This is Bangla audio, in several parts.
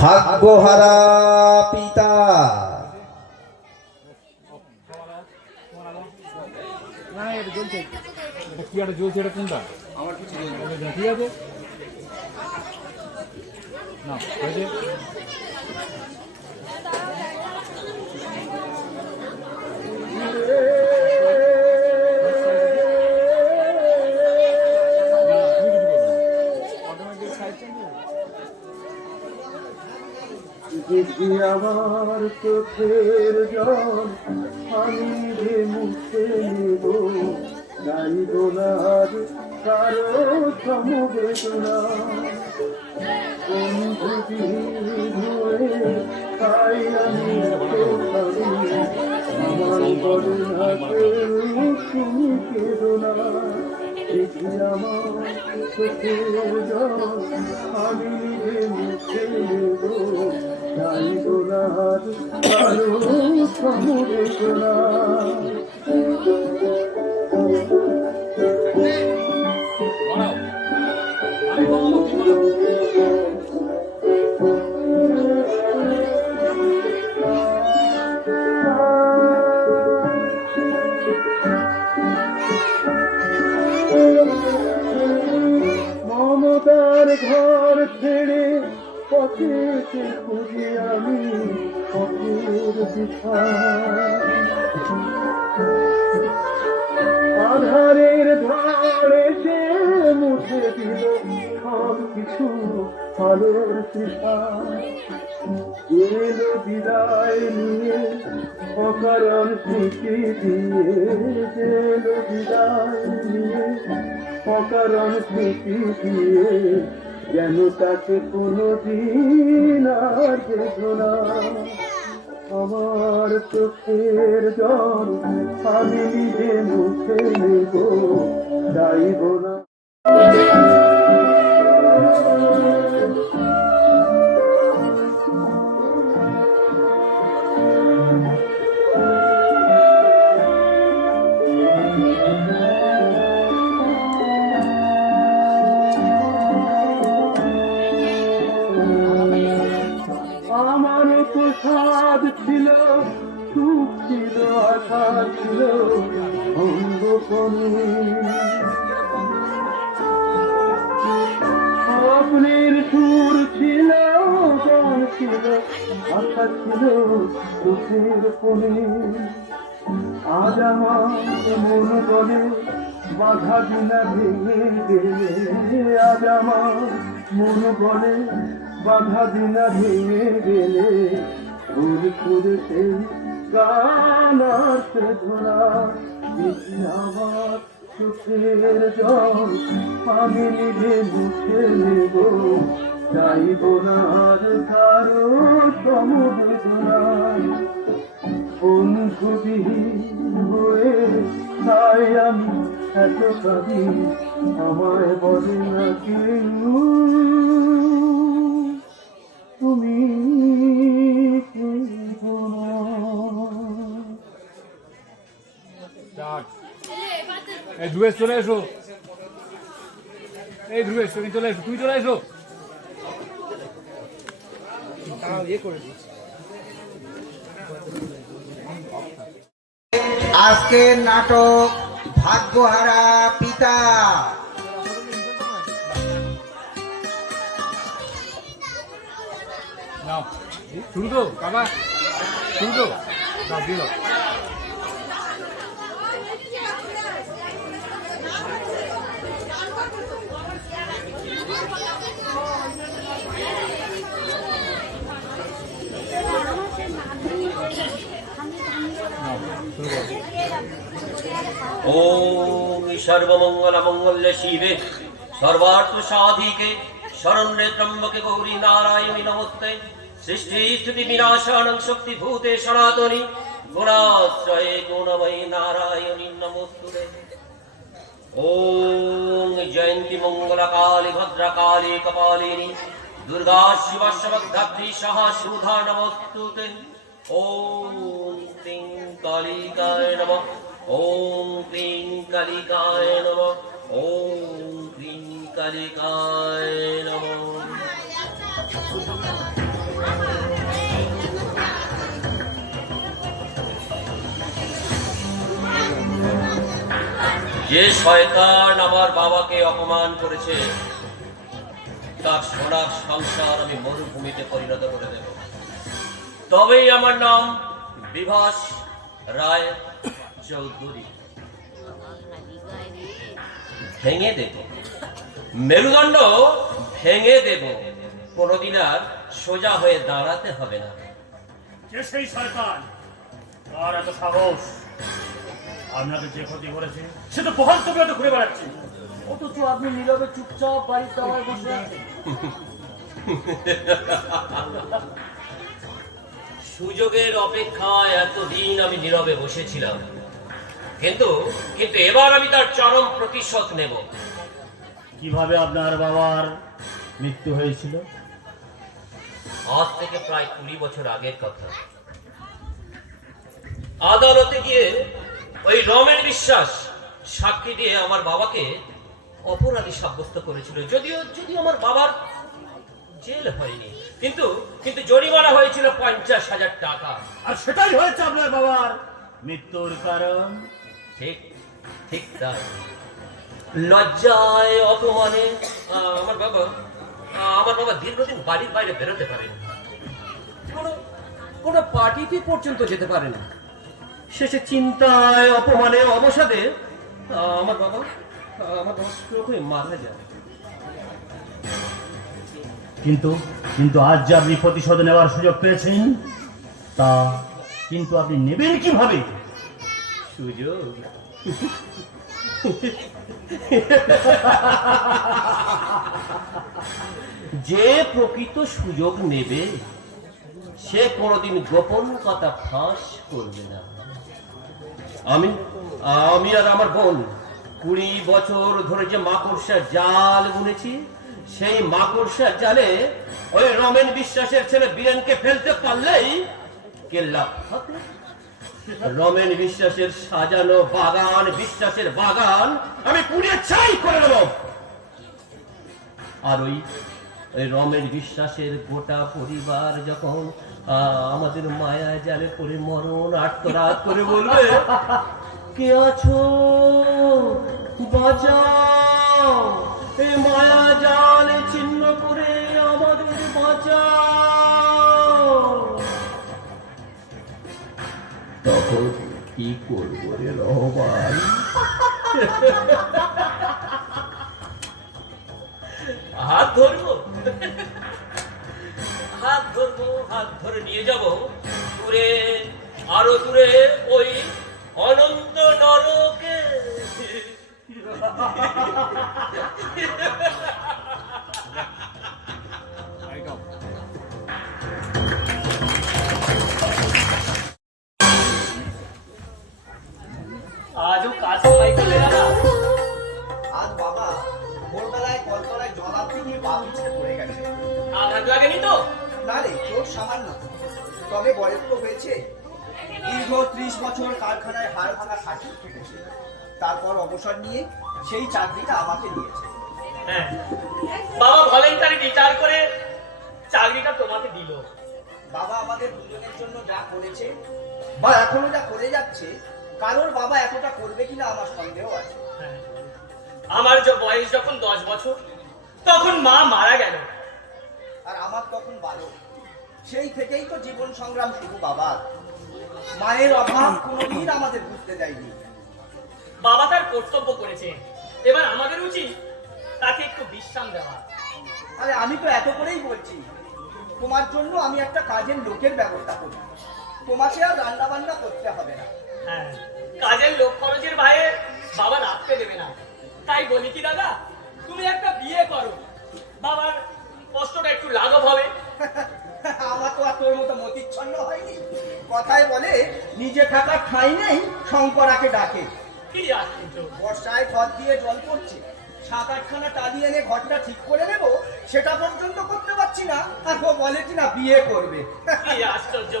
ভাগ্যহারা পিতা। আমার চোখের জল আমি যে মুখে নেব, গাইব না আর কারো সমবেদনা। বন্ধুবিহীন হয়ে তাই আমি আমার বলে না কেউ, তুমি কেঁদো না। আমার চোখের জল আমি যে মুখে নেব, গাইব না আর কারো সমবেদনা। মমতার ঘর ছেড়ে পথেতে খুঁজি আমি পথের দিশা। আধারের ধারে সে মুছে দিল সব কিছু আলোর তৃষা। এলো বিদায় নিয়ে অকারণ স্মৃতি দিয়ে, এলো বিদায় নিয়ে অকারণ স্মৃতি দিয়ে, যেন তাকে কোনদিন আর দেখো না। আমার চোখের জল আমি নিজে মুখে নেব, চাইব না। আমার প্রসাদ ছিল, সুখ ছিল, আশা ছিল অন্ধপনে। স্বপ্নের সুর ছিল, গান ছিল, আশা ছিল সুখের কোণে। আজ আমার মন বলে বাধা বিনা ভেঙে গেলে, আজ আমার মন বলে বাধা বিনা ভেঙে গেলে, সুর সুরে সেই গান আসে ধরা। আমার চোখের জল আমি নিজে মুখে নেব, চাইব না আর কারো সমবেদনা। বন্ধুবিহীন হয়ে তাই আমি এত কাঁদি, আমায় বলে না কেউ তুমি কেঁদো না। এই ধ্রুবেশ চলে এসো, এই ধ্রুবেশ তুমি চলে এসো, তুই চলে এসো। আজকের নাটক ভাগ্যহারা পিতা। নাও শুরু তো বাবা, শুরু তো নাও দিল। ओम सर्वमंगल मंगल्य शिवे सर्वार्थ साधिके शरण्ये त्र्यंबके गौरी नारायणी नमस्ते। सृष्टि स्थिति विनाशानं शक्ति भूते सनातनी गुणाश्रये गुणमयी नारायणी नमोस्तुते। ओम जयंती मंगल काली भद्र काली कपालिनी दुर्गा शिवा शवधात्री सहा सुधा नमोस्तुते। ओम क्लीं कालिकाय नमः, ओम क्लीं कालिकाय नमः, ओम क्लीं कालिकाय नमः। যে শয়তান আমার বাবাকে অপমান করেছে তার সোনার সংসার আমি মরুভূমিতে পরিণত করে দেব। তবেই আমার নাম বিভাস রায় চৌধুরী। ভেঙে দেব, মেরুদণ্ড ভেঙে দেব, কোনোদিন আর সোজা হয়ে দাঁড়াতে হবে না। কে সেই শয়তান? আর এত সাহস? আপনাকে যে ক্ষতি করেছে সে তো বহাল তবে তো ঘুরে বেড়াচ্ছে, অথচ আপনি নীরবে চুপচাপ বাড়ির দাওয়ায় বসে আছেন। সুযোগের অপেক্ষায় এতদিন আমি নীরবে বসেছিলাম, কিন্তু কিন্তু এবার আমি তার চরম প্রতিশোধ নেব। কিভাবে আপনার বাবার মৃত্যু হয়েছিল? আজ থেকে প্রায় 20 বছর আগের কথা। আদালতে গিয়ে ওই রমেন বিশ্বাস সাক্ষী দিয়ে আমার বাবাকে অপরাধী সাব্যস্ত করেছিল। যদিও আমার বাবার জেল হয়নি, কিন্তু কিন্তু জরিমানা হয়েছিল 50,000 টাকা। আর সেটাই হয়েছে আপনার বাবার মৃত্যুর কারণ। ঠিক ঠিক তাই। লজ্জায় অপমানে আমার বাবা দীর্ঘদিন বাড়ির বাইরে বেরোতে পারেন, কোনো পার্টিতে পর্যন্ত যেতে পারেন। শেষে চিন্তায় অপমানে অবসাদে আমার বাবা স্ট্রোক হয়ে মারা যায়। কিন্তু কিন্তু আজ যে আপনি প্রতিশোধ নেওয়ার সুযোগ পেয়েছেন, তা কিন্তু আপনি নেবেন কিভাবে? সুযোগ? যে প্রকৃত সুযোগ নেবে সে কোনোদিন গোপন কথা ফাঁস করবে না। আমি আর আমার বোন 20 বছর ধরে যে মাকড়সার জাল বুনেছি, সেই মাকড়সার জালে ওই রমেন বিশ্বাসের ছেলে বীরেনকে ফেলতে পারলেই কেল্লা ফাতে। রমেন বিশ্বাসের সাজানো বাগান, বিশ্বাসের বাগান আমি পুড়িয়ে ছাই করে দেব। আর ওই রমেন বিশ্বাসের গোটা পরিবার যখন আমাদের মায়া জালে পড়ে মরণ আত্মরাত করে বলবে, কে আছো বাঁচাও, এই মায়া জালে ছিন্ন করে আমাদের বাঁচাও, তখন কি করবো রে রহমান? হাত ধরবো, হাত ধরে নিয়ে যাব দূরে, আরো দূরে, ওই অনন্ত নরকে। আজও কাজ সবাই করলে দাদা? আজ বাবা ভোরবেলায় কলতলায় জল আনতে গিয়ে পা পিছলে পড়ে গেছে। আঘাত লাগেনি তো? না রে, তোর সামান্য, তবে বয়স্ক হয়েছে। দীর্ঘ 30 বছর কারখানায় হাড় ভাঙা খাটি খেটেছে, তারপর অবসর নিয়ে সেই চাকরিটা আমাকে দিয়েছে। হ্যাঁ, বাবা ভলেন্টারি রিটায়ার করে চাকরিটা তোমাকে দিল। বাবা আমাদের দুজনের জন্য যা করেছে বা এখনো যা করে যাচ্ছে, কারোর বাবা এতটা করবে কিনা আমার সন্দেহ আছে। হ্যাঁ, আমার বয়স যখন 10 বছর তখন মা মারা গেল, আর আমার তখন 12। সেই থেকেই তো জীবন সংগ্রাম শুরু বাবার। মায়ের অভাব কোনোদিন আমাদের বুঝতে দেয়নি। বাবা তার কর্তব্য করেছে, এবার আমাদের উচিত তাকে একটু বিশ্রাম দেওয়া। আরে আমি তো এত করেই বলছি, তোমার জন্য আমি একটা কাজের লোকের ব্যবস্থা করি, তোমাকে আর রান্না বান্না করতে হবে না। হ্যাঁ, কাজের লোক খরচের ভাইয়ে বাবা রাখতে দেবে না, তাই বলি কি দাদা, তুমি একটা বিয়ে করো, বাবার কষ্টটা একটু লাঘব হবে। আমার তো আর তোর মতো মতিচ্ছন্ন হয়নি। কথায় বলে নিজে থাকার ঠাঁই নেই, শঙ্করাকে ডাকে। কি আশ্চর্য! বর্ষায় ঘর দিয়ে জল পড়ছে, 7-8খানা টালি এনে ঘরটা ঠিক করে নেব, সেটা পর্যন্ত করতে পারছি না, আর ও বলে কিনা বিয়ে করবে। কি আশ্চর্য!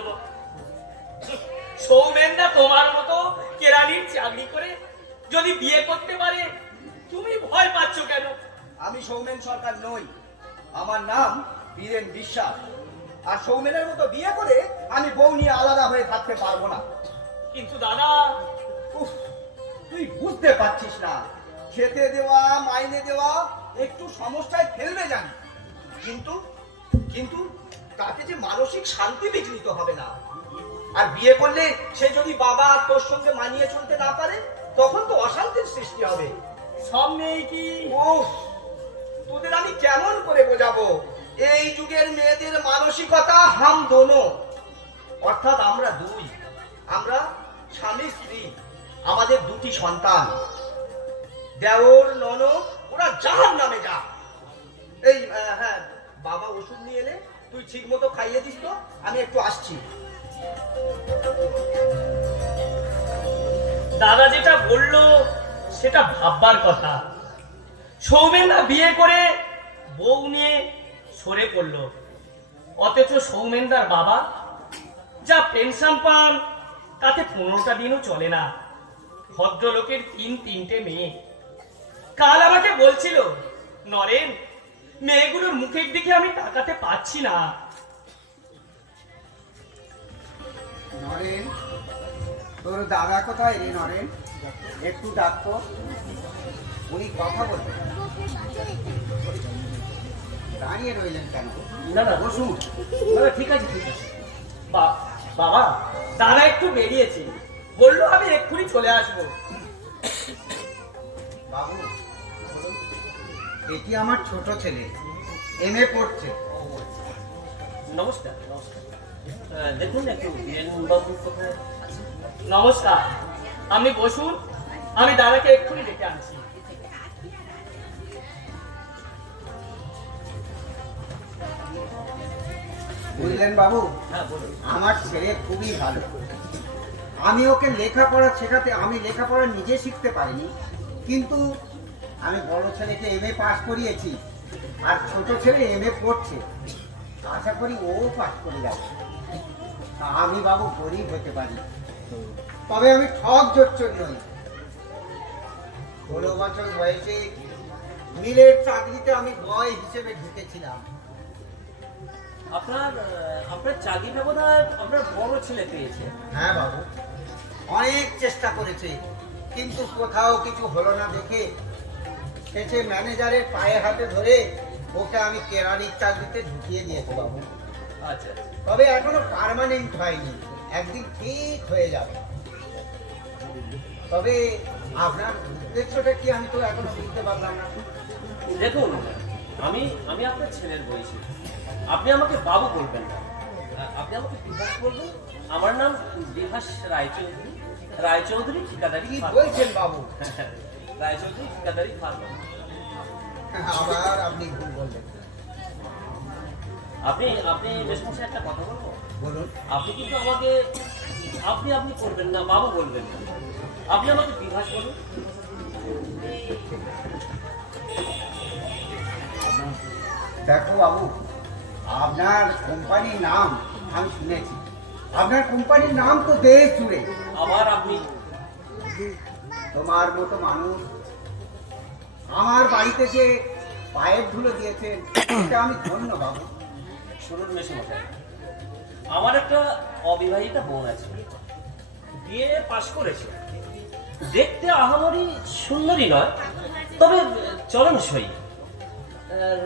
সৌমেনদা তোমার মতো কেরানির চাকরি করে যদি বিয়ে করতে পারে, তুমি ভয় পাচ্ছ কেন? আমি সৌমেন সরকার নই, আমার নাম বীরেন বিশ্বাস। আর সৌমেনের মতো বিয়ে করে আমি বউ নিয়ে আলাদা হয়ে থাকতে পারবো না। কিন্তু দাদা, উফ, তুই বুঝতে পারছিস না, খেতে দেওয়া মাইনে দেওয়া একটু সমস্যায় ফেলবে জানি, কিন্তু কিন্তু তাতে যে মানসিক শান্তি বিঘ্নিত হবে না। আর বিয়ে করলে সে যদি বাবা তোর সঙ্গে মানিয়ে চলতে না পারে, তখন তো অশান্তির সৃষ্টি হবে। সব মেয়ে কি? উফ, তোদের আমি কেমন করে বোঝাবো? এই যুগের মেয়েদের মানসিকতা হাম দোনো, অর্থাৎ আমরা দুই, আমরা স্বামী স্ত্রী, আমাদের দুটি সন্তান, দেওর ননদ, ওরা জাহান নামে যা। এই হ্যাঁ, বাবা ওষুধ নিয়ে এলে তুই ঠিক মতো খাইয়ে দিস তো, আমি একটু আসছি। দাদা যেটা বললো সেটা ভাববার কথা। সৌমেন না বিয়ে করে বউ নিয়ে সরে পড়লো, অথচ সৌমেনদার বাবা যা পেনশন পান তাতে 15টা দিনও চলে না। ভদ্রলোকের তিনটে মেয়ে। কাল আমাকে বলছিল, নরেন, মেয়েগুলোর মুখের দিকে আমি তাকাতে পাচ্ছি না। নরেন, তোর দাদা কোথায় রে নরেন? একটু ডাকতো, উনি কথা বলবেন। দাঁড়িয়ে রইলেন কেন? না না, বসুন। না ঠিক আছে ঠিক আছে। বাবা, দাদা একটু বেরিয়েছে, বললো আমি এক্ষুনি চলে আসবো। বাবু, বলুন। এটি আমার ছোট ছেলে, এমএ পড়ছে। নমস্কার নমস্কার। দেখুন একটু বীরেনবাবু কোথায় আছে? নমস্কার, আপনি বসুন, আমি দাদাকে এক্ষুনি ডেকে আনছি। বুঝলেন বাবু, হ্যাঁ বলুন। আমার ছেলে খুবই ভালো। আমি ওকে লেখাপড়া শেখাতে, আমি লেখাপড়া নিজে শিখতে পারিনি, কিন্তু আমি বড় ছেলেকে এমএ পাস করিয়েছি, আর ছোট ছেলে এমএ পড়ছে। আশা করি ও পাস করে যাবে। আমি বাবু গরিব হতে পারি, তবে আমি ঠক জোচ্চর নই। 16 বছর বয়সে মিলের চাকরিতে আমি বয় হিসেবে ঢুকেছিলাম। আপনার চাকরিটা বোধহয় আপনার বড় ছেলে পেয়েছে। হ্যাঁ বাবু, অনেক চেষ্টা করেছে, কিন্তু কোথাও কিছু হলো না দেখে শেষে ম্যানেজারের পায়ে হাতে ধরে ওকে আমি কেরানির চাকরিতে ঢুকিয়ে দিয়েছি বাবু। আচ্ছা, তবে এখনো পার্মানেন্ট হয়নি, একদিন ঠিক হয়ে যাবে। তবে আপনার উদ্দেশ্যটা কি আমি তো এখনো বুঝতে পারলাম না। দেখুন, আমি আপনার ছেলের বয়সী, আপনি আমাকে বাবু বলবেন না, আপনি আমাকে বিভাস বলবেন। আমার নাম বিভাস রায়চৌধুরী, রায়চৌধুরী ঠিকাদারি কি ফার্ম। বলছেন বাবু? রায়চৌধুরী ঠিকাদারি ফার্ম। আবার আপনি ভুল বললেন। আপনি বেশ মশাই একটা কথা বলবো? বলুন। আপনি কিন্তু আমাকে আপনি করবেন না, বাবু বলবেন না, আপনি আমাকে বিভাস বলুন। দেখো বাবু, আপনার কোম্পানির নাম আমি শুনেছি, আপনার কোম্পানির নাম তো দেশ জুড়ে। আবার আপনি? তোমার মতো মানুষ আমার বাড়িতে যে পায়ের ধুলো দিয়েছেন, এটা আমি ধন্য বাবু। শুনুন মেশমশাই, আমার একটা অবিবাহিতা বোন আছে, বিয়ে পাশ করেছে, দেখতে আহামরি সুন্দরী নয়, তবে চলনসই,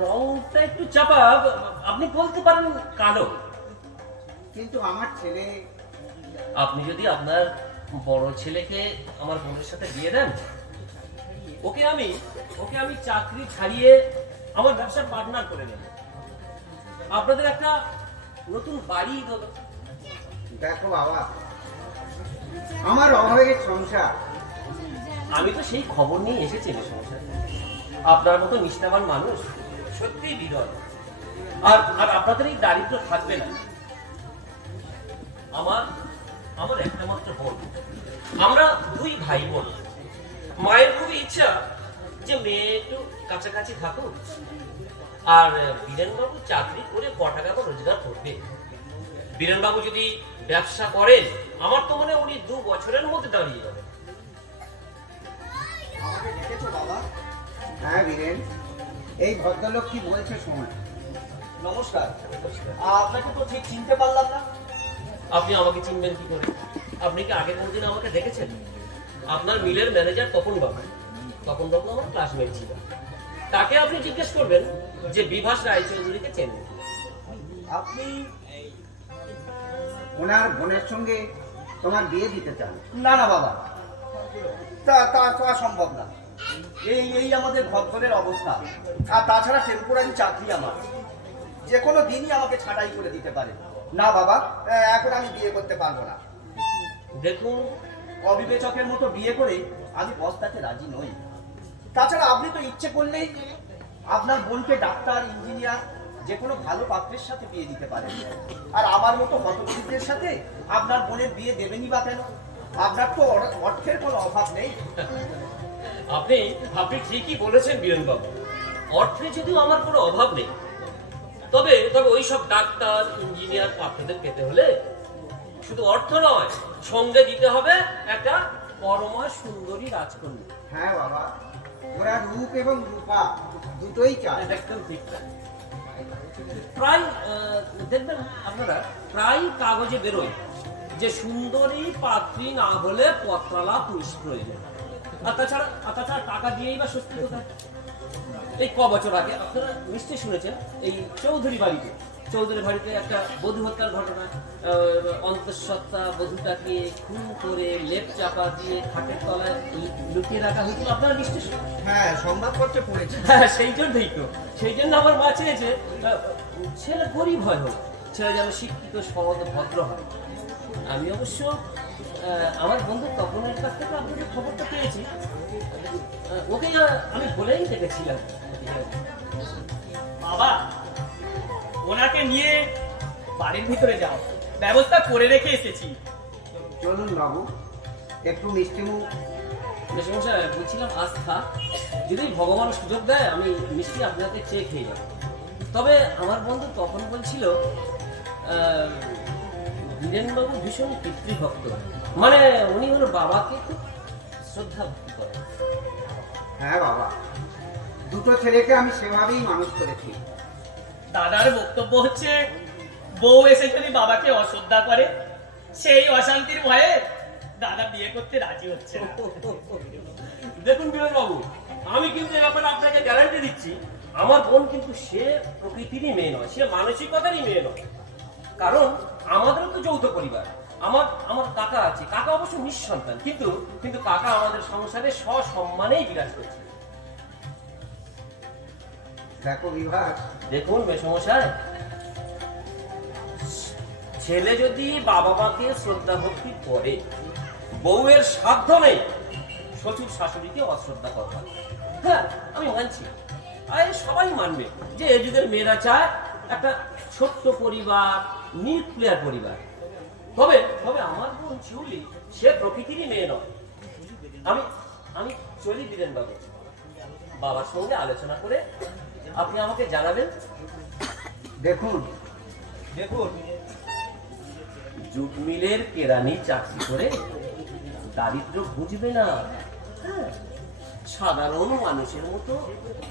রংটা একটু চাপা, আপনি বলতে পারেন কালো। কিন্তু আমার ছেলে। আপনি যদি আপনার বড় ছেলেকে আমার বোনের সাথে দিয়ে দেন, ওকে আমি চাকরি ছাড়িয়ে আমার ব্যবসার পার্টনার করে নেব, আপনাদের একটা নতুন বাড়ি দেবো। দেখো বাবা, আমার অভাবের সংসার। আমি তো সেই খবর নিয়ে এসেছি সংসার, আপনার মতো নিষ্ঠাবান মানুষ সত্যিই বিরল, আর আপনাদের এই দারিদ্র থাকবে না। আমার একটা মাত্র বোন, আমরা দুই ভাই বোন। মায়ের খুবই ইচ্ছা যে মেয়ে একটু কাছাকাছি থাকুক, আর বীরেনবাবু চাকরি করে ক টাকা রোজগার করবে। বীরেনবাবু যদি ব্যবসা করেন, আমার তো মনে হয় উনি 2 বছরের মধ্যে দাঁড়িয়ে যাবে। আমাকে ডেকেছো বাবা? হ্যাঁ বীরেন, এই ভদ্রলোক কি বলছে শোন। নমস্কার। আপনাকে তো ঠিক চিনতে পারলাম না। আপনি আমাকে চিনবেন কি করে? আপনি কি আগের কোনদিন আমাকে দেখেছেন? আপনার মিলের ম্যানেজার তপন বাবু আমার ক্লাসমেট ছিল। তাকে আপনি জিজ্ঞেস করবেন যে বিভাস রায়চৌধুরীকে চেনেন। আপনি ওনার বোনের সঙ্গে তোমার বিয়ে দিতে চান? না না বাবা, তা সম্ভব না। এই আমাদের ঘরদরের অবস্থা। আর তাছাড়া টেম্পোরারি চাকরি আমার, যে কোনো দিনই আমাকে ছাঁটাই করে দিতে পারে। না বাবা, এখন আমি বিয়ে করতে পারবো না। দেখুন, অবিবেচকের মতো বিয়ে করে আমি বস্তাতে রাজি নই। তাছাড়া আপনি তো ইচ্ছে করলেই আপনার বোনকে ডাক্তার, ইঞ্জিনিয়ার, যে কোনো ভালো পাত্রের সাথে বিয়ে দিতে পারেন। আর আমার মতো হতদরিদ্রের সাথে আপনার বোনের বিয়ে দেবেনই বা কেন? আপনার তো অর্থের কোনো অভাব নেই। আপনি ঠিকই বলেছেন বীরেনবাবু, অর্থে যদিও আমার কোনো অভাব নেই, তবে ওই সব ডাক্তার, ইঞ্জিনিয়ার পাত্রদের পেতে হলে শুধু অর্থ নয়, সঙ্গে দিতে হবে একটা পরমা সুন্দরী রাজকন্যা। হ্যাঁ বাবা, ওরা রূপ এবং রূপা দুটোই চায়। একদম ঠিক। প্রায় দেখবেন আপনারা, প্রায় কাগজে বেরোয় যে সুন্দরী পাত্রী না হলে পত্রালা পুলিশ প্রয়োজন। আর তাছাড়া টাকা দিয়েই বা স্বস্তি কোথায়? এই ক বছর আগে আপনারা নিশ্চয়ই শুনেছেন, এই চৌধুরী বাড়িতে একটা বধূ হত্যার ঘটনা। অন্তঃসত্ত্বা বধূটাকে খুন করে লেপ চাপা দিয়ে খাটের তলায় লুকিয়ে রাখা হয়েছিল। আপনারা নিশ্চয়ই হ্যাঁ, সংবাদপত্রে পড়েছি। হ্যাঁ, সেই জন্য আমার মা চেয়েছে ছেলে গরিব হয় হোক, ছেলে যেন শিক্ষিত, সহজ, ভদ্র হয়। আমি অবশ্য আমার বন্ধু তপনের কাছ থেকে আপনাদের খবরটা পেয়েছি। ওকে আমি বলেই দেখেছিলাম। বাবা, ওনাকে নিয়ে বাড়ির ভিতরে যাও, ব্যবস্থা করে রেখে এসেছি। চলুন বাবু, একটু মিষ্টিমুখ। মেশমশাই বলছিলাম, আস্থা যদি ভগবান সুযোগ দেয় আমি মিষ্টি আপনাকে চেয়ে খেয়ে যাবো। তবে আমার বন্ধু তখন বলছিল বীরেনবাবু ভীষণ পিতৃভক্ত, মানে উনি ওর বাবাকে খুব শ্রদ্ধা ভক্তি করেন। হ্যাঁ বাবা, দুটো ছেলেকে আমি সেভাবেই মানুষ করেছি। দাদার বক্তব্য হচ্ছে, বউ এসে যদি বাবাকে অশ্রদ্ধা করে, সেই অশান্তির ভয়ে দাদা বিয়ে করতে রাজি হচ্ছে না। দেখুন বীরেনবাবু, আমি কিন্তু এ ব্যাপারে আপনাকে গ্যারান্টি দিচ্ছি, আমার বোন কিন্তু সে প্রকৃতিরই মেয়ে নয়, সে মানসিকতারই মেয়ে নয়। কারণ আমাদেরও তো যৌথ পরিবার। আমার কাকা আছে, কাকা অবশ্য নিঃসন্তান, কিন্তু কাকা আমাদের সংসারে সসম্মানেই বিরাজ করছে। দেখো বিভাস, দেখুন মেসমশাই, ছেলে যদি বাবা মাকে শ্রদ্ধা ভক্তি করে, বউয়ের সাধ্য নেই শ্বশুর শাশুড়িকে অশ্রদ্ধা করবার। হ্যাঁ, আমি মানছি, আর সবাই মানবে যে এই যুগের মেয়েরা চায় একটা ছোট্ট পরিবার, নিউক্লিয়ার পরিবার। তবে আমার বোন শিউলি সে প্রকৃতিরই মেয়ে নয়। আমি চলি বীরেনবাবু, বাবার সঙ্গে আলোচনা করে আপনি আমাকে জানাবেন। দেখুন জুট মিলের কেরানি চাকরি করে দারিদ্র বুঝবে না। হ্যাঁ, সাধারণ মানুষের মতো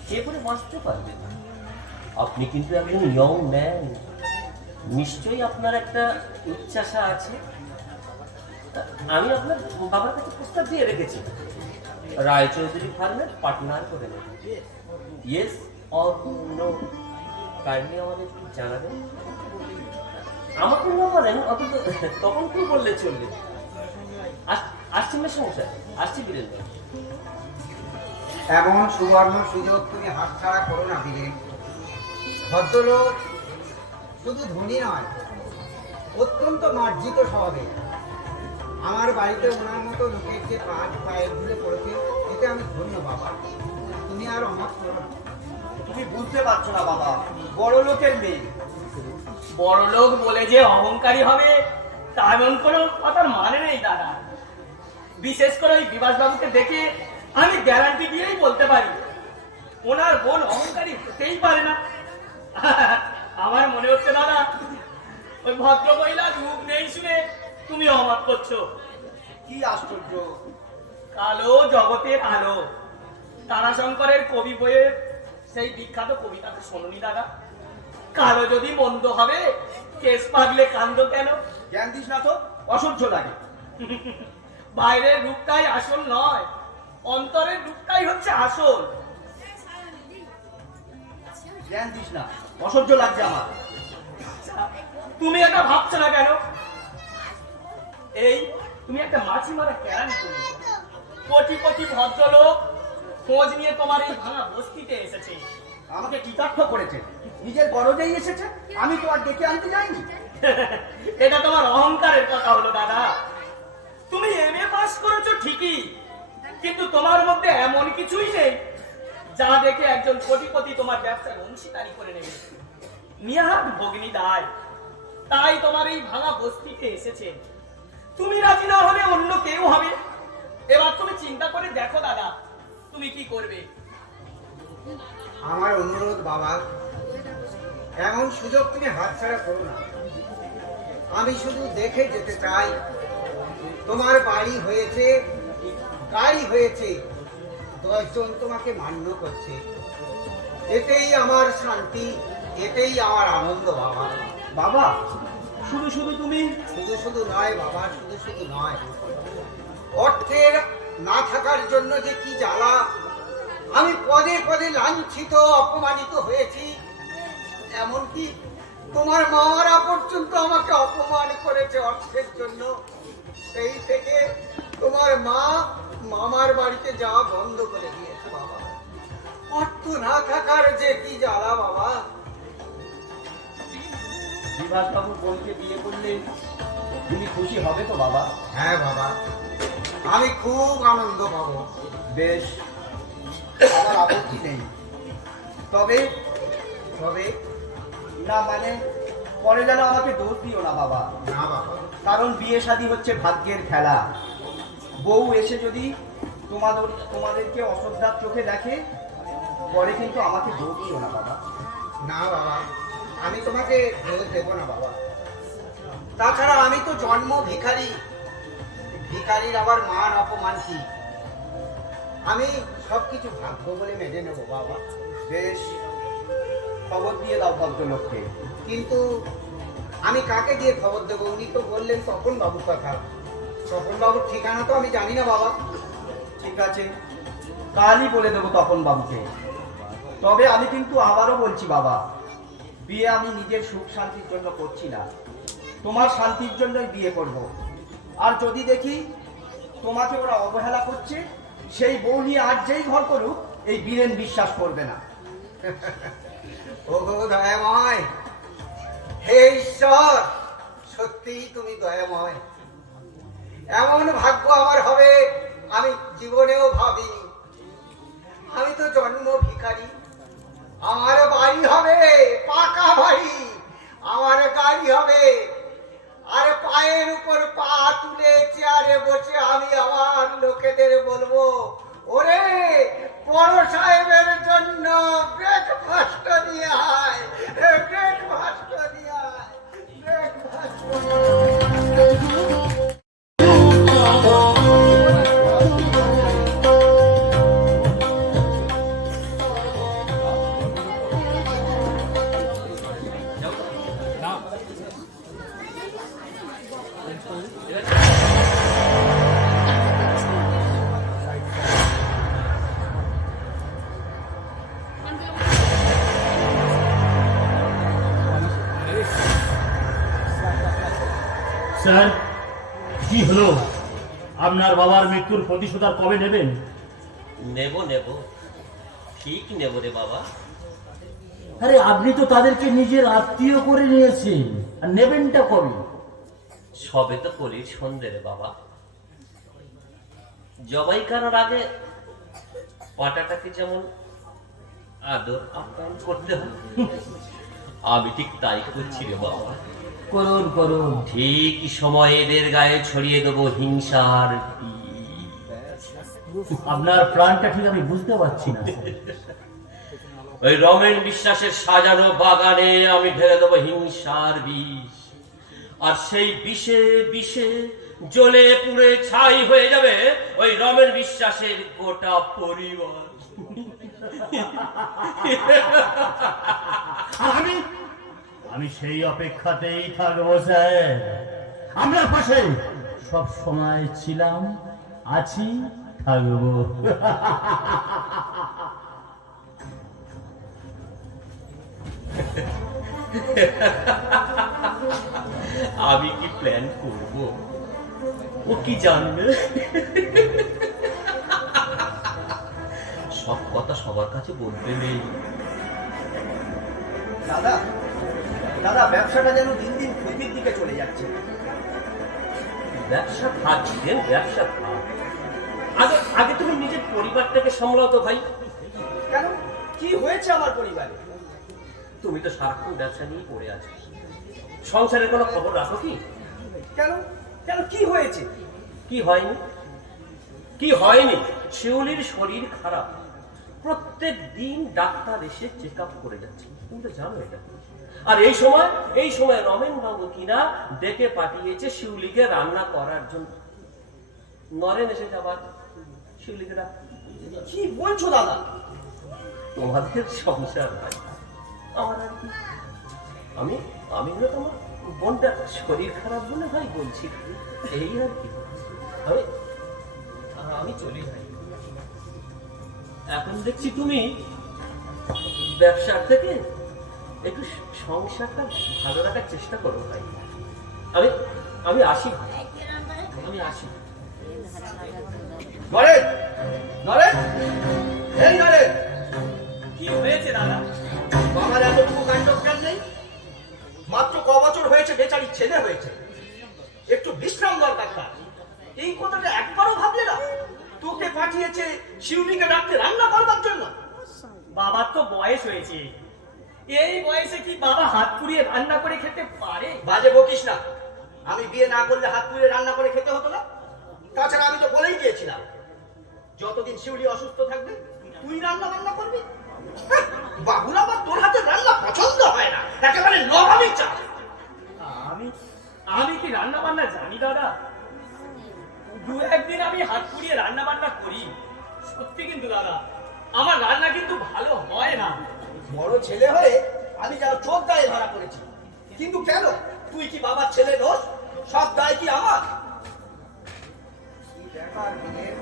কে করে বাঁচতে পারবে না। আপনি কিন্তু একজন ইয়ং ম্যান, নিশ্চয়ই আপনার একটা উচ্চাশা আছে। আমি আপনার বাবার কাছে প্রস্তাব দিয়ে রেখেছি, রায়চৌধুরী ফার্মের পার্টনার করে নেব। ইয়েস অর নো, কাইন্ডলি আমাদের জানাবেন। আমাকে না বলেন, অন্তত তখন কি বললে চলবে। আসছি মেসমশাই, আসছি বীরেনবাবু। এমন সুবর্ণ সুযোগ তুমি হাতছাড়া করো না বীরেন। ভদ্রলোক শুধু ধনী নয়, অত্যন্ত মার্জিত স্বভাবের। আমার বাড়িতে ওনার মতো লোকের যে পায়ের ধুলে পড়েছে, এতে আমি ধন্য বাবা। তুমি আর অমত করো না। তুমি বুঝতে পারছো না বাবা, বড় লোকের মেয়ে। বড় লোক বলে যে অহংকারী হবে, তেমন কোনো কথার মানে নেই দাদা। বিশেষ করে ওই বিভাস বাবুকে দেখে আমি গ্যারান্টি দিয়েই বলতে পারি, ওনার বোন অহংকারী হতেই পারে না। আমার মনে হচ্ছে দাদা, ওই ভদ্র মহিলার মুখ নেই শুনে তুমি অবাক করছো। কি আশ্চর্য! কালো জগতের আলো, তারাশঙ্করের কবি বইয়ের সেই বিখ্যাত কবিতাটা শোনোনি দাদা? কালো যদি মন্দ হবে কেস পাগলে কান্দ কেন? জ্ঞান দিস না তো, অসহ্য লাগে। বাইরের রূপটাই আসল নয়, অন্তরের রূপটাই হচ্ছে আসল। জ্ঞান দিস না, অসহ্য লাগছে আমার। আচ্ছা, তুমি এটা ভাবছো না কেন? এই তুমি একটা মাছি মারা কেরানি করি, কোটি কোটি ভদ্রলোক খোঁজ নিয়ে তোমার এই ভাঙা বস্তিতে এসেছে। আমাকে কৃতার্থ করেছে, নিজের গরজেই এসেছে, আমি তো আর ডেকে আনতে যাইনি। এটা তোমার অহংকারের কথা হলো দাদা। তুমি এমএ পাস করেছো ঠিকই, কিন্তু তোমার মধ্যে এমন কিছুই নেই যা দেখে একজন কোটিপতি তোমার ব্যবসার অংশীদারি করে নেবে। নিহাত ভগ্নী দায়, তাই তোমার এই ভাঙা বস্তিতে এসেছে। তুমি রাজি না হলে অন্য কেউ হবে। এবার তুমি চিন্তা করে দেখো দাদা, তুমি কি করবে। আমার অনুরোধ বাবা, এমন সুযোগ তুমি হাতছাড়া করো না। আমি শুধু দেখে যেতে চাই তোমার বাড়ি হয়েছে, গাড়ি হয়েছে, 10 জন তোমাকে মান্য করছে। এতেই আমার শান্তি, এতেই আমার আনন্দ বাবা। বাবা, শুধু শুধু তুমি শুধু শুধু নয় বাবা, শুধু শুধু নয়। অর্থের না থাকার জন্য যে কি জ্বালা, আমি পদে পদে লাঞ্ছিত অপমানিত হয়েছি। এমনকি তোমার মামারা পর্যন্ত আমাকে অপমান করেছে অর্থের জন্য। সেই থেকে তোমার মা মামার বাড়িতে যাওয়া বন্ধ করে দিয়েছে বাবা। অর্থ না থাকার যে কি জ্বালা বাবা। বিভাসবাবু বোনকে বিয়ে করলে তুমি খুশি হবে তো বাবা? হ্যাঁ বাবা, আমি খুব আনন্দ পাবো। বেশ, আমার আপত্তি নেই। তবে তবে না মানে পরে যেন আমাকে দোষ দিও না বাবা, না বাবা, কারণ বিয়ে শাদী হচ্ছে ভাগ্যের খেলা। বউ এসে যদি তোমাদেরকে অশ্রদ্ধার চোখে দেখে, পরে কিন্তু আমাকে দোষ দিও না বাবা। না বাবা, আমি তোমাকে দোষ দেব না বাবা। তাছাড়া আমি তো জন্ম ভিখারি, ভিখারির আবার মান অপমান কি? আমি সবকিছু ভাগ্য বলে মেনে নেব বাবা। বেশ, খবর দিয়ে দাও ভদ্রলোককে। কিন্তু আমি কাকে দিয়ে খবর দেবো? উনি তো বললেন তপন বাবুর কথা। তপন বাবুর ঠিকানা তো আমি জানি না বাবা। ঠিক আছে, কালই বলে দেবো তপন বাবুকে। তবে আমি কিন্তু আবারও বলছি বাবা, বিয়ে আমি নিজের সুখ শান্তির জন্য করছি না, তোমার শান্তির জন্যই বিয়ে করব। আর যদি দেখি তোমাকে ওরা অবহেলা করছে, সেই বউ নিয়ে আর যেই ঘর করুক, এই বীরেন বিশ্বাস করবে না। ও দয়াময়, হে ঈশ্বর, সত্যিই তুমি দয়াময়। এমন ভাগ্য আমার হবে আমি জীবনেও ভাবিনি। আমি তো জন্ম ভিখারি, আমার বাড়ি হবে পাকা বাড়ি, আমার গাড়ি হবে, আর পায়ের উপর পা তুলে চেয়ারে বসে আমি আমার লোকেদের বলবো, ওরে বড় সাহেবের জন্য ব্রেকফাস্ট নিয়ে আয়, ব্রেকফাস্ট নিয়ে আয়, ব্রেকফাস্ট। স্যার, কি হলো? আপনার বাবার মৃত্যুর প্রতিশোধ আর কবে নেবেন? নেব নেব, ঠিক নেব রে বাবা। আরে আপনি তো তাদেরকে নিজের আত্মীয় করে নিয়েছেন, আর নেবেনটা কবে? সবে তো কলির সন্ধে রে বাবা। জবাই করার আগে পাটাটাকে যেমন আদর আপ্যায়ন করতে হয়, আমি ঠিক তাই করছি রে বাবা। করুন করুন। ঠিক সময়ে এদের গায়ে ছড়িয়ে দেবো হিংসার বীজ। আপনার প্ল্যানটা ঠিক আমি বুঝতে পারছি না। ওই রমেন বিশ্বাসের সাজানো বাগানে আমি ঢেলে দেবো হিংসার বিষ, আর সেই বিষে বিষে জ্বলে পুড়ে ছাই হয়ে যাবে ওই রমেন বিশ্বাসের গোটা পরিবার। আর আমি আমি সেই অপেক্ষাতেই থাকবো স্যার। আপনার পাশে সব সময় ছিলাম, আছি, থাকবো। আমি কি প্ল্যান করব ও কি জানবে? সব কথা সবার কাছে বলতে নেই। দাদা দাদা ব্যবসাটা যেন দিন দিন ক্ষতির দিকে চলে যাচ্ছে। ব্যবসা থাক দিন, ব্যবসা থাক। আগে আগে তুমি নিজের পরিবারটাকে সামলাও তো ভাই। কেন, কি হয়েছে আমার পরিবারে? তুমি তো সারাক্ষণ ব্যবসা নিয়ে পড়ে আছো, সংসারের কোনো খবর রাখো কি? কেন কেন কি হয়েছে? কি হয়নি? কি হয়নি? শিউলির শরীর খারাপ, প্রত্যেক দিন ডাক্তার এসে চেক আপ করে যাচ্ছে, তুমি তো জানো এটা। আর এই সময় রমেন বাবু কিনা ডেকে পাঠিয়েছে শিউলিকে রান্না করার জন্য। নরেন এসে যাবার শিউলিকে ডাক। কি বলছো দাদা? তোমাদের সংসার ভাই, আমার আর কি। আমি আমি হলো তোমার বোনটার শরীর খারাপ বলে ভাই বলছি, এই আর কি। আমি চলি ভাই। এখন দেখছি তুমি ব্যবসার থেকে একটু সংসারটা ভালো রাখার চেষ্টা করো ভাই। আমি আসি ভাই, আমি আসি। নরেন, নরেন, এই নরেন, কি হয়েছে দাদা? আমার এতটুকু কাণ্ডজ্ঞান নেই? মাত্র ক বছর হয়েছে বেচারি ছেলে হয়েছে, একটু বিশ্রাম দরকার তার। এই কথাটা একবারও ভাবলে না? তোকে পাঠিয়েছে শিউলিকে ডাকতে রান্না করবার জন্য। বাবার তো বয়স হয়েছে, এই বয়সে কি বাবা হাত পুড়িয়ে রান্না করে খেতে পারে? বাজে বকিস না। আমি বিয়ে না করলে হাত পুড়িয়ে রান্না করে খেতে হতো না? তাছাড়া আমি তো বলেই দিয়েছিলাম, যতদিন শিউলি অসুস্থ থাকবে তুই রান্না বান্না করবি। বাবুর আবার তোর হাতে রান্না পছন্দ হয় না, একেবারে নভাবি চা। আমি আমি কি রান্না বান্না জানি দাদা? দু একদিন আমি হাত পুড়িয়ে রান্না বান্না করি, সত্যি কিন্তু দাদা আমার রান্না কিন্তু ভালো হয় না। বড় ছেলে হয়ে আমি যেন চোখ দায়ে ধরা পড়েছি। কিন্তু কেন, তুই কি বাবার ছেলে দোষ? সব দায় কি আমার? কি ব্যাপার বিলেন?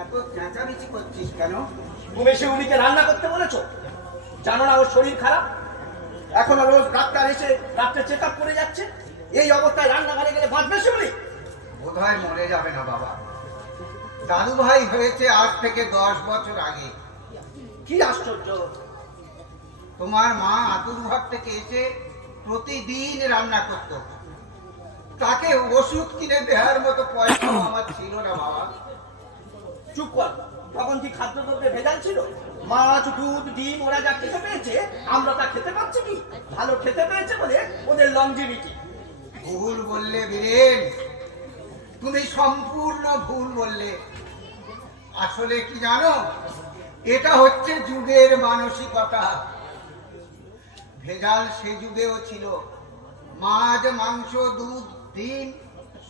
এত চেঁচামেচি করছিস কেন? তুমি শিউলিকে রান্না করতে বলেছো? জানো না ওর শরীর খারাপ? এখনো রোজ ডাক্তার এসে ডাক্তার চেক আপ করে যাচ্ছে। এই অবস্থায় রান্নাঘরে গেলে বাঁচবে শিউলি? বোধহয় মরে যাবে না বাবা। দাদু ভাই হয়েছে আজ থেকে 10 বছর আগে। কি আশ্চর্য! তোমার মা আতুর ঘর থেকে এসে প্রতিদিন রান্না করত। তাকে ওষুধ কিনে দেওয়ার মতো পয়সা আমার ছিল না বাবা। চুপ কর। তখন কি খাদ্যদ্রব্যে ভেজাল ছিল? মাছ, দুধ, ডিম ওরা যা খেতে পেয়েছে আমরা তা খেতে পাচ্ছি কি? ভালো খেতে পেয়েছে বলে ওদের লংজিভিটি। ভুল বললে বীরেন, তুমি সম্পূর্ণ ভুল বললে। আসলে কি জানো, এটা হচ্ছে যুগের মানসিকতা। ভেজাল সে যুগেও ছিল। মাছ, মাংস, দুধ, ডিম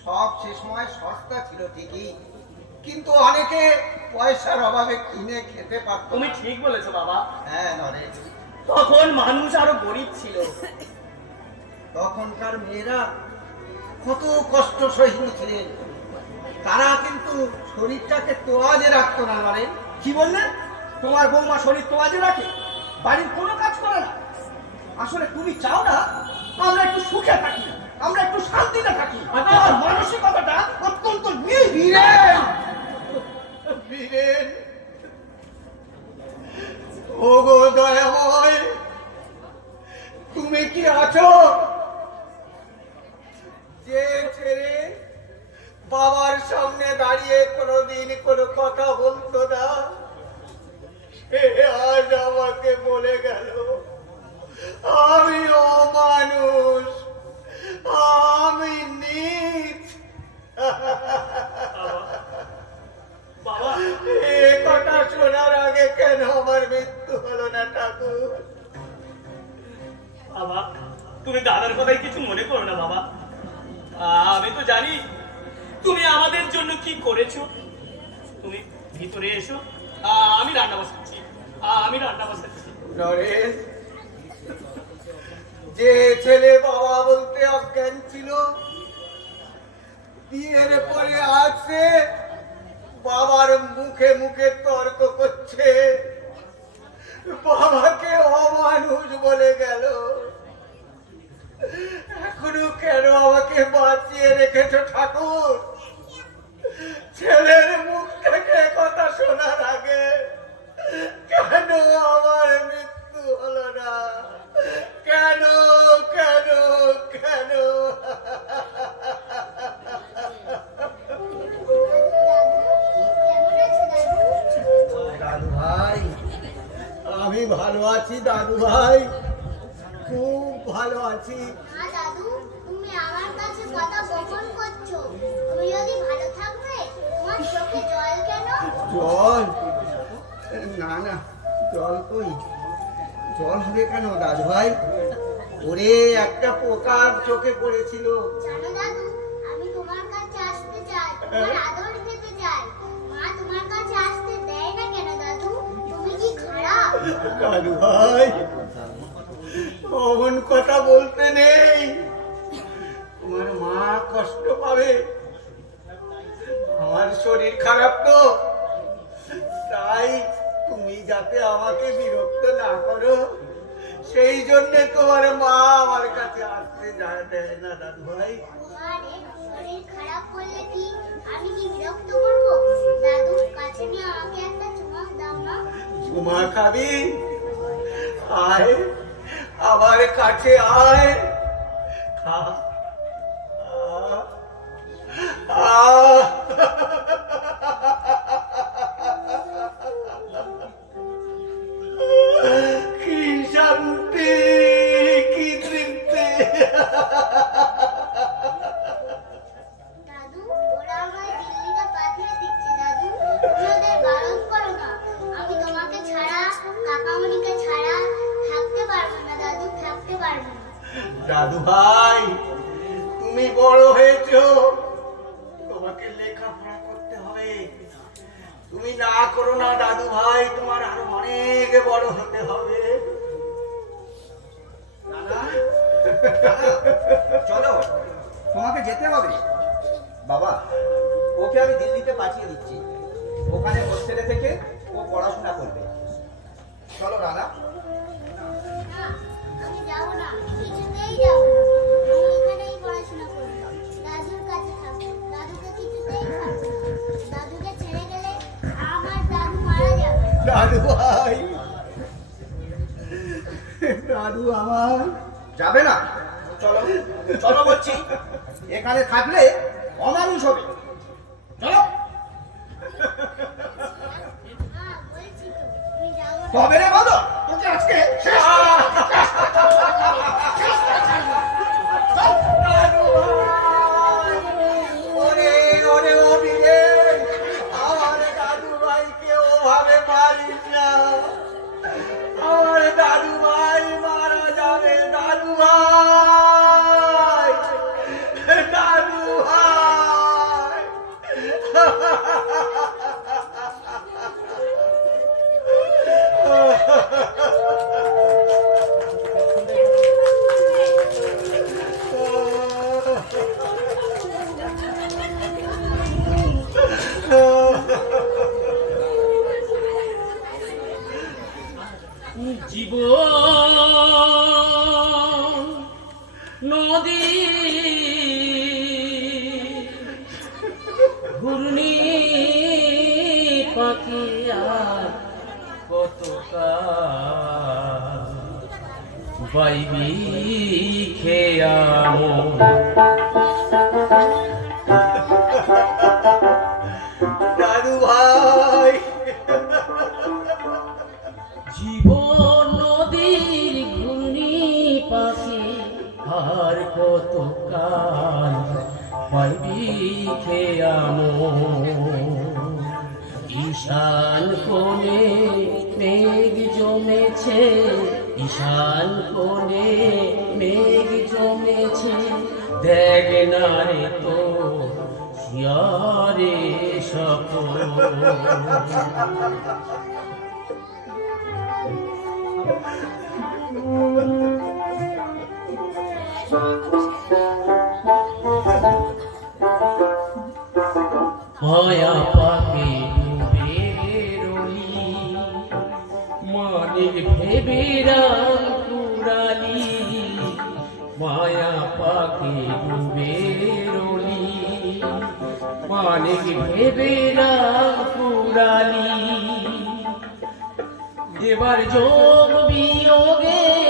সব সে সময় সস্তা ছিল ঠিকই, কিন্তু অনেকে পয়সার অভাবে কিনে খেতে পারত তুমি না। ঠিক বলেছো বাবা, হ্যাঁ নরেন, তখন মানুষ আরো গরিব ছিল। তখনকার মেয়েরা কত কষ্ট সহিষ্ণু ছিলেন। তারা কিন্তু শরীরটাকে তোয়াজে রাখতো না নরেন। কি বললে? তোমার বৌমা শরীর তোয়াজে রাখে, বাড়ির কোনো কাজ করে না? আসলে তুমি চাও না আমরা একটু সুখে থাকি, আমরা একটু শান্তিতে থাকি। আর মানসিকতাটা অত্যন্ত বীরেন, বীরেন, ওগো দয়াময়, তুমি কি আছো? যে ছেলে বাবার সামনে দাঁড়িয়ে কোনোদিন কোনো কথা বলতো না, সে আজ আমাকে বলে গেল আমি অমানুষ, আমি নীচ। বাবা, এ কথা শোনার আগে কেন আমার মৃত্যু হলো না ঠাকুর? বাবা তুমি দাদার কথাই কিছু মনে করো না বাবা। আমি তো জানি তুমি আমাদের জন্য কি করেছো। তুমি ভিতরে এসো, আমি রান্না বসাচ্ছি। নরেন, যে ছেলে বাবা বলতে অজ্ঞান ছিল, বিয়ের পরে আসছে বাবার মুখে মুখে তর্ক করছে, বাবাকে অমানুষ বলে গেল। এখনো কেন আমাকে বাঁচিয়ে রেখেছো ঠাকুর? ছেলের মুখ থেকে কথা শোনার আগে কেন আমার মৃত্যু হলো না? কেন কেন কেন? দাদু ভাই, আমি ভালো আছি দাদু ভাই, খুব ভালো আছি। হ্যাঁ দাদু, তুমি আমার কাছে কথা গোপন করছো। তুমি যদি ভালো থাকবে, তোমার চোখে জল কেন? জল? না না, জল কই? জল হবে কেন দাদু ভাই? ওরে একটা পোকা চোখে পড়েছিল। জানো দাদু, আমি তোমার কাছে আসতে চাই, তোমার আদর খেতে চাই। মা তোমার কাছে আসতে দেয় না কেন দাদু? তুমি কি খারাপ? দাদু ভাই, অমন কথা বলতে নেই, তোমার মা কষ্ট পাবে। আমার শরীর খারাপ তো, তাই তুমি যাতে আমাকে বিরক্ত না করো, সেই জন্য তোমার মা আমার কাছে আসতে দেয় না দাদু ভাই। আরে শরীর খারাপ করলে কি আমি কি বিরক্ত করবো? দাদু, কাছে নিয়ে আমাকে একটা চুমা দাও না। চুমা খাবি? আয়, আমার কাছে আয়, খা। কি শান্তি, কি তৃপ্তি। দাদু, ওরা আমায় দিল্লিতে পাঠিয়ে দিচ্ছে দাদু। তুমি ওদের বারণ করো না। আমি তোমাকে ছাড়া, কাকামণিকে ছাড়া থাকতে পারবো না দাদু, থাকতে পারবো না। দাদু ভাই, তুমি বড় হয়েছো, তোমাকে লেখাপড়া করতে হবে। তুমি না করো না দাদু ভাই, তোমার আরো অনেক বড় হতে হবে। চলো, তোমাকে যেতে হবে। বাবা, ওকে আমি দিল্লিতে পাঠিয়ে দিচ্ছি। ওখানে হোস্টেলে থেকে ও পড়াশোনা করবে। চলো রানা। না, আমি যাবো না, কিছুতেই যাবো না। আমি এখানেই পড়াশোনা করবো, দাদুর কাছে থাকবো। দাদুকে কিছুতেই ছাড়বো না। দাদুকে ছেড়ে গেলে আমার দাদু মারা যাবে। দাদু ভাই, দাদু আমার যাবে না? চলো, চলো বলছি। এখানে থাকলে অমানুষ হবে। চলো। হ্যাঁ, বলছি তো, আমি যাবো না। তবে রে বলো, তোকে আজকে শেষ করে দাদু ভাই, ওরে ওরে অভিরে, আমার দাদু ভাইকে ওভাবে মারিস না। আমার দাদু ভাই মারা যাবে। দাদু ভাই, দাদু ভাই। জীবন নদী ঘূর্ণি পাখি আর কত বাইবি খেয়াম দাদু ভাই, জীবন নদীর ঘূর্ণি পাখি আর কত কাল পাইবি খেয়াম ঈশান কোণে মেঘ জমেছে, ঈশান কোণে মেঘ জমেছে, দেখ না রে তো শিয়ারে সকল। মায়া পাকে ডুবে রলি মানিক ভেবে রাম কুড়ালি মায়া পাকে ডুবে রলি মানিক ভেবে রাম কুড়ালি এবার যোগ বিয়োগে